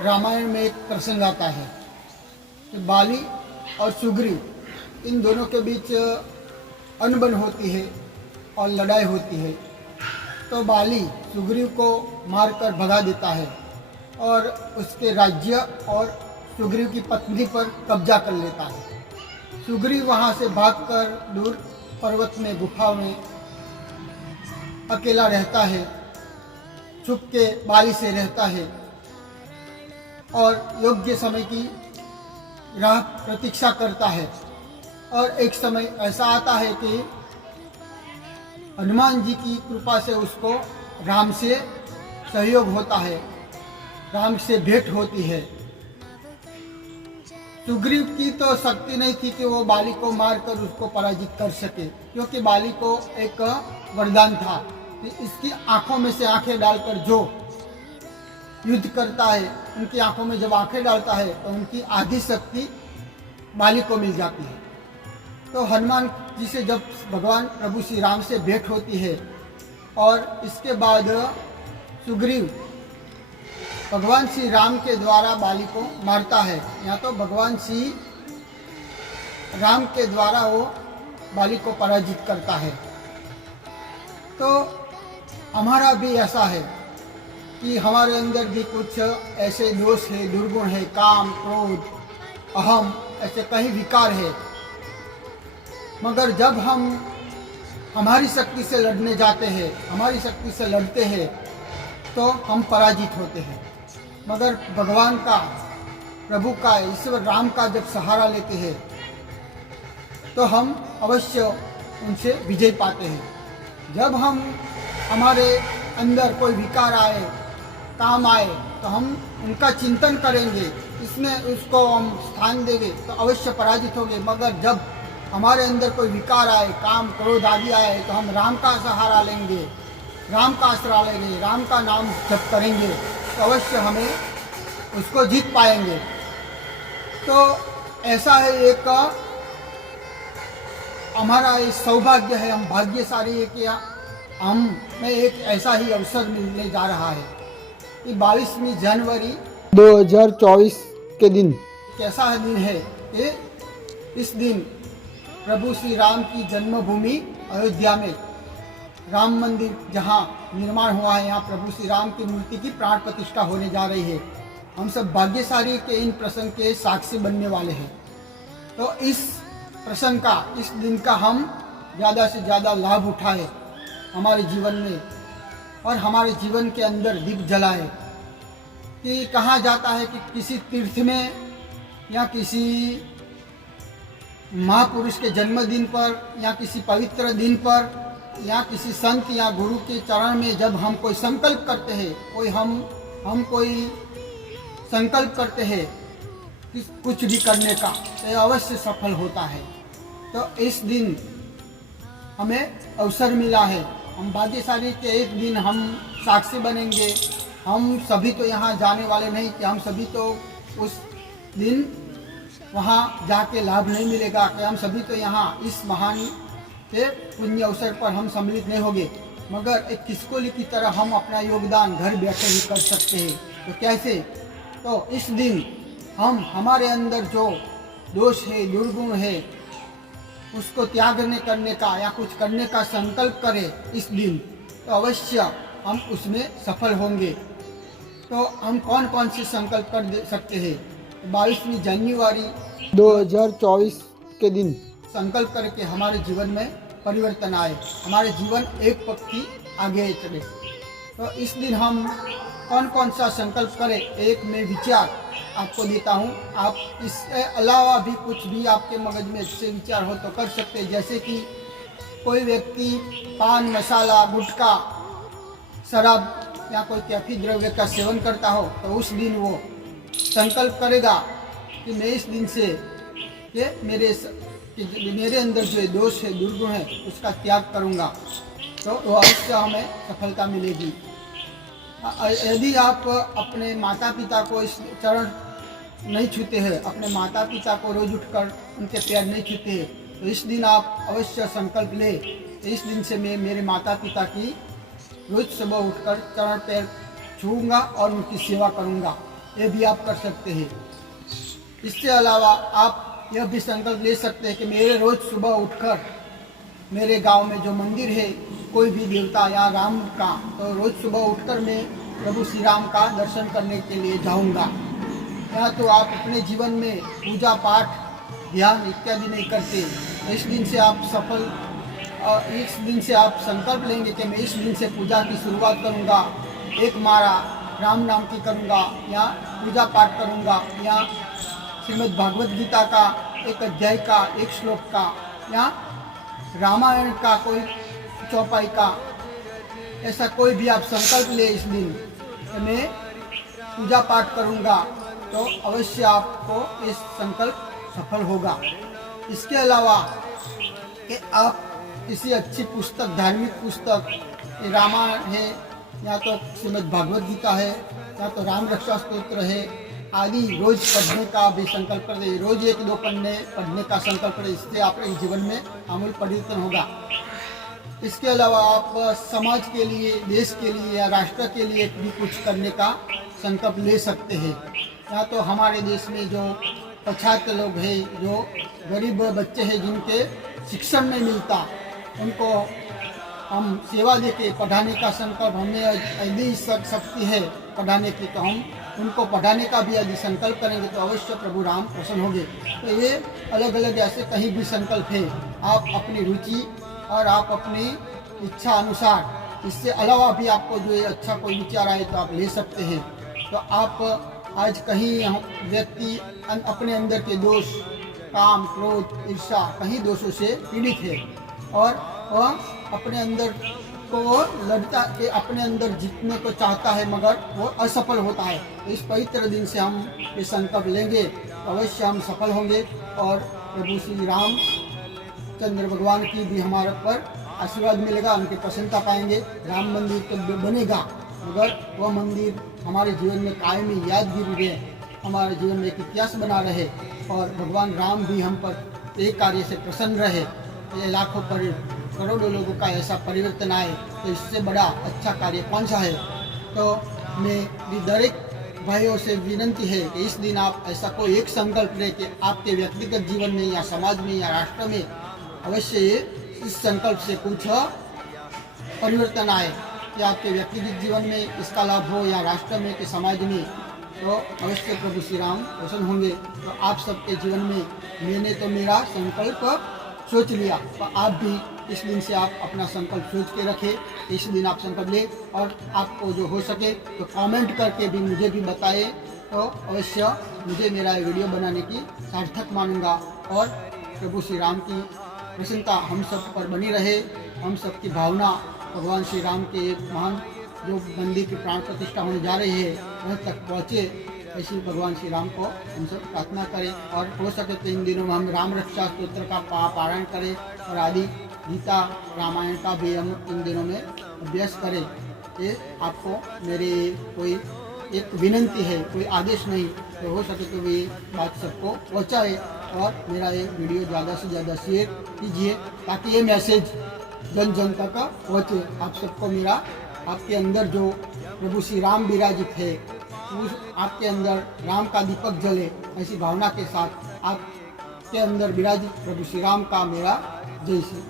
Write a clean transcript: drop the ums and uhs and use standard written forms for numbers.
रामायण में एक प्रसंग आता है कि बाली और सुग्रीव इन दोनों के बीच अनबन होती है और लड़ाई होती है। तो बाली सुग्रीव को मारकर भगा देता है और उसके राज्य और सुग्रीव की पत्नी पर कब्जा कर लेता है। सुग्रीव वहाँ से भागकर दूर पर्वत में गुफा में अकेला रहता है, छुप के बाली से रहता है और योग्य समय की राह प्रतीक्षा करता है। और एक समय ऐसा आता है कि हनुमान जी की कृपा से उसको राम से सहयोग होता है, राम से भेंट होती है। सुग्रीव की तो शक्ति नहीं थी कि वो बाली को मारकर उसको पराजित कर सके, क्योंकि बाली को एक वरदान था कि इसकी आंखों में से आंखें डालकर जो युद्ध करता है, उनकी आंखों में जब आंखें डालता है तो उनकी आधी शक्ति बाली को मिल जाती है। तो हनुमान जी से जब भगवान प्रभु श्री राम से भेंट होती है और इसके बाद सुग्रीव भगवान श्री राम के द्वारा बाली को मारता है, या तो भगवान श्री राम के द्वारा वो बाली को पराजित करता है। तो हमारा भी ऐसा है कि हमारे अंदर भी कुछ ऐसे दोष है, दुर्गुण है, काम, क्रोध, अहम, ऐसे कई विकार है। मगर जब हम हमारी शक्ति से लड़ने जाते हैं, हमारी शक्ति से लड़ते हैं, तो हम पराजित होते हैं। मगर भगवान का, प्रभु का, ईश्वर राम का जब सहारा लेते हैं तो हम अवश्य उनसे विजय पाते हैं। जब हम हमारे अंदर कोई विकार आए, काम आए, तो हम उनका चिंतन करेंगे, इसमें उसको हम स्थान देंगे तो अवश्य पराजित होंगे। मगर जब हमारे अंदर कोई विकार आए, काम, क्रोध आदि आए, तो हम राम का सहारा लेंगे, राम का आश्रय लेंगे, राम का नाम जप करेंगे, तो अवश्य हमें उसको जीत पाएंगे। तो ऐसा है, एक हमारा ये सौभाग्य है, हम भाग्यशाली है कि हमें एक ऐसा ही अवसर मिलने जा रहा है कि 22वीं जनवरी 2024 के दिन कैसा दिन है कि इस दिन प्रभु श्री राम की जन्मभूमि अयोध्या में राम मंदिर जहाँ निर्माण हुआ है, यहाँ प्रभु श्री राम की मूर्ति की प्राण प्रतिष्ठा होने जा रही है। हम सब भाग्यशाली के इन प्रसंग के साक्षी बनने वाले हैं। तो इस प्रसंग का, इस दिन का हम ज़्यादा से ज़्यादा लाभ उठाए हमारे जीवन में, और हमारे जीवन के अंदर दीप जलाए। कि कहा जाता है कि किसी तीर्थ में या किसी महापुरुष के जन्मदिन पर या किसी पवित्र दिन पर या किसी संत या गुरु के चरण में जब हम कोई संकल्प करते हैं, हम कोई संकल्प करते हैं कि कुछ भी करने का, तो अवश्य सफल होता है। तो इस दिन हमें अवसर मिला है, हम भाग्यशाली के एक दिन हम साक्षी बनेंगे। हम सभी तो यहाँ जाने वाले नहीं कि हम सभी तो उस दिन वहाँ जाके लाभ नहीं मिलेगा, कि हम सभी तो यहाँ इस महान के पुण्य अवसर पर हम सम्मिलित नहीं होंगे। मगर एक किसकोली की तरह हम अपना योगदान घर बैठे ही कर सकते हैं। तो कैसे? तो इस दिन हम हमारे अंदर जो दोष है, दुर्गुण है, उसको त्याग करने का या कुछ करने का संकल्प करें इस दिन, तो अवश्य हम उसमें सफल होंगे। तो हम कौन कौन से संकल्प कर सकते हैं? 22वीं जनवरी 2024 के दिन संकल्प करके हमारे जीवन में परिवर्तन आए, हमारे जीवन एक पक्की आगे चले। तो इस दिन हम कौन कौन सा संकल्प करें, एक मैं विचार आपको देता हूँ। आप इसके अलावा भी कुछ भी आपके मगज में अच्छे विचार हो तो कर सकते हैं। जैसे कि कोई व्यक्ति पान, मसाला, गुटखा, शराब या कोई कैफी द्रव्य का सेवन करता हो, तो उस दिन वो संकल्प करेगा कि मैं इस दिन से मेरे अंदर जो दोष है, दुर्गुण है, उसका त्याग करूंगा, तो वो अवश्य हमें सफलता मिलेगी। यदि आप अपने माता पिता को इस चरण नहीं छूते हैं, अपने माता पिता को रोज उठकर उनके पैर नहीं छूते हैं, तो इस दिन आप अवश्य संकल्प लें, इस दिन से मैं मेरे माता पिता की रोज सुबह उठकर चरण पैर छूऊंगा और उनकी सेवा करूंगा। ये भी आप कर सकते हैं। इसके अलावा आप यह भी संकल्प ले सकते हैं कि मेरे रोज़ सुबह उठकर मेरे गांव में जो मंदिर है, कोई भी देवता या राम का, तो रोज़ सुबह उठकर मैं प्रभु श्री राम का दर्शन करने के लिए जाऊंगा। या तो आप अपने जीवन में पूजा पाठ ध्यान इत्यादि नहीं करते, इस दिन से आप संकल्प लेंगे कि मैं इस दिन से पूजा की शुरुआत करूंगा, एक माला राम नाम की करूंगा या पूजा पाठ करूंगा या श्रीमद् भागवत गीता का एक अध्याय का एक श्लोक का या रामायण का कोई चौपाई का, ऐसा कोई भी आप संकल्प ले इस दिन कि मैं पूजा पाठ करूंगा, तो अवश्य आपको इस संकल्प सफल होगा। इसके अलावा कि आप किसी अच्छी पुस्तक, धार्मिक पुस्तक, रामायण है या तो श्रीमद् भागवत गीता है या तो राम रक्षा स्तोत्र है आदि रोज पढ़ने का भी संकल्प करें। रोज 1-2 पन्ने पढ़ने का संकल्प करें, इससे आपके जीवन में आमूल परिवर्तन होगा। इसके अलावा आप समाज के लिए, देश के लिए या राष्ट्र के लिए भी कुछ करने का संकल्प ले सकते हैं। या तो हमारे देश में जो पछात लोग हैं, जो गरीब बच्चे हैं जिनके शिक्षण नहीं मिलता, उनको हम सेवा देके पढ़ाने का संकल्प, हमें यदि शक्ति है पढ़ाने की तो हम उनको पढ़ाने का भी यदि संकल्प करेंगे तो अवश्य प्रभु राम प्रसन्न होंगे। तो ये अलग अलग ऐसे कहीं भी संकल्प है, आप अपनी रुचि और आप अपनी इच्छा अनुसार, इससे अलावा भी आपको जो अच्छा कोई विचार आए तो आप ले सकते हैं। तो आप आज कहीं व्यक्ति अपने अंदर के दोष, काम, क्रोध, ईर्ष्या, कहीं दोषों से पीड़ित है और वह अपने अंदर को वो लड़ता के अपने अंदर जीतने को चाहता है मगर वो असफल होता है। तो इस पवित्र दिन से हम ये संकल्प लेंगे, अवश्य हम सफल होंगे और प्रभु श्री राम चंद्र भगवान की भी हमारे पर आशीर्वाद मिलेगा, उनकी प्रसन्नता पाएंगे। राम मंदिर तो बनेगा मगर वह मंदिर हमारे जीवन में कायमी यादगिरी रहे, हमारे जीवन में एक इतिहास बना रहे और भगवान राम भी हम पर एक कार्य से प्रसन्न रहे। ये लाखों करोड़ों लोगों का ऐसा परिवर्तन आए तो इससे बड़ा अच्छा कार्य कौन सा है। तो मेरी दरेक भाइयों से विनती है कि इस दिन आप ऐसा कोई एक संकल्प लें कि आपके व्यक्तिगत जीवन में या समाज में या राष्ट्र में अवश्य इस संकल्प से कुछ परिवर्तन आए, कि आपके व्यक्तिगत जीवन में इसका लाभ हो या राष्ट्र में कि समाज में, तो अवश्य प्रभु श्री राम प्रसन्न होंगे। तो आप सबके जीवन में मैंने तो मेरा संकल्प सोच लिया, तो आप भी इस दिन से आप अपना संकल्प सोच के रखें। इस दिन आप संकल्प लें और आपको जो हो सके तो कमेंट करके भी मुझे भी बताएं, तो अवश्य मुझे मेरा वीडियो बनाने की सार्थक मानूंगा और प्रभु श्री राम की प्रसन्नता हम सब पर बनी रहे। हम सब की भावना भगवान श्री राम के एक महान जो मंदिर की प्राण प्रतिष्ठा होने जा रही है वह तक पहुँचे, ऐसी भगवान श्री राम को हम सब प्रार्थना करें। और हो सके तो इन दिनों में हम राम रक्षा स्तोत्र का पारायण करें और आदि गीता रामायण का भी हम इन दिनों में अभ्यास करें। ये आपको मेरी कोई एक विनंती है, कोई आदेश नहीं। तो हो सके तो ये बात सबको पहुँचाए और मेरा ये वीडियो ज़्यादा से ज़्यादा शेयर कीजिए ताकि ये मैसेज जन जन तक पहुँचे। आप सबको मेरा, आपके अंदर जो प्रभु श्री राम विराजित है, उस आपके अंदर राम का दीपक जले, ऐसी भावना के साथ आपके अंदर विराजित प्रभु श्री राम का मेरा जय श्री